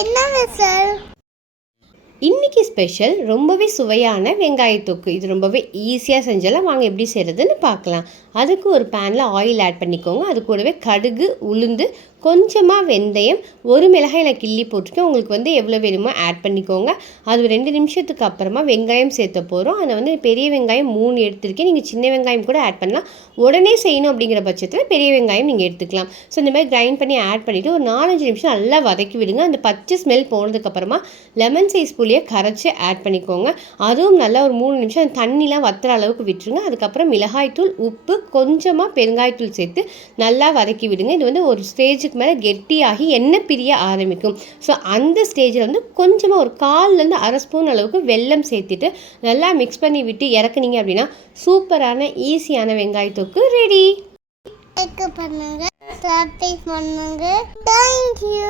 என்ன சார்? இன்றைக்கி ஸ்பெஷல் ரொம்பவே சுவையான வெங்காய தொக்கு. இது ரொம்பவே ஈஸியாக செஞ்சலாம். வாங்க எப்படி செய்கிறதுன்னு பார்க்கலாம். அதுக்கு ஒரு பேனில் ஆயில் ஆட் பண்ணிக்கோங்க. அது கூடவே கடுகு, உளுந்து, கொஞ்சமாக வெந்தயம், ஒரு மிளகாய் நான் கிள்ளி போட்டுருக்கேன். உங்களுக்கு எவ்வளோ வேணுமோ ஆட் பண்ணிக்கோங்க. அது 2 நிமிஷத்துக்கு அப்புறமா வெங்காயம் சேர்த்த போகிறோம். அதை பெரிய வெங்காயம் 3 எடுத்திருக்கேன். நீங்கள் சின்ன வெங்காயம் கூட ஆட் பண்ணலாம். உடனே செய்யணும் அப்படிங்கிற பட்சத்தில் பெரிய வெங்காயம் நீங்கள் எடுத்துக்கலாம். ஸோ இந்த மாதிரி கிரைண்ட் பண்ணி ஆட் பண்ணிவிட்டு ஒரு 4-5 நிமிஷம் நல்லா வதக்கி விடுங்க. அந்த பச்சை ஸ்மெல் போனதுக்கப்புறமா லெமன் சைஸ் புளியை கரைச்சி ஆட் பண்ணிக்கோங்க. அதுவும் நல்லா ஒரு 3 நிமிஷம் அந்த தண்ணிலாம் வத்துற அளவுக்கு விட்டுருங்க. அதுக்கப்புறம் மிளகாய்த்தூள், உப்பு, கொஞ்சமாக பெருங்காயத்தூள் சேர்த்து நல்லா வதக்கி விடுங்க. இது ஒரு ஸ்டேஜுக்கு மேலே கெட்டியாகி எண்ணெய் பிரிய ஆரம்பிக்கும். ஸோ அந்த ஸ்டேஜில் கொஞ்சமாக ஒரு 1/4 அரை ஸ்பூன் அளவுக்கு வெல்லம் சேர்த்துட்டு நல்லா மிக்ஸ் பண்ணி விட்டு இறக்குனீங்க அப்படின்னா சூப்பரான ஈஸியான வெங்காய தொக்கு ரெடி. பண்ணுங்க, சப்ஸ்கிரைப் பண்ணுங்க. தேங்க்யூ.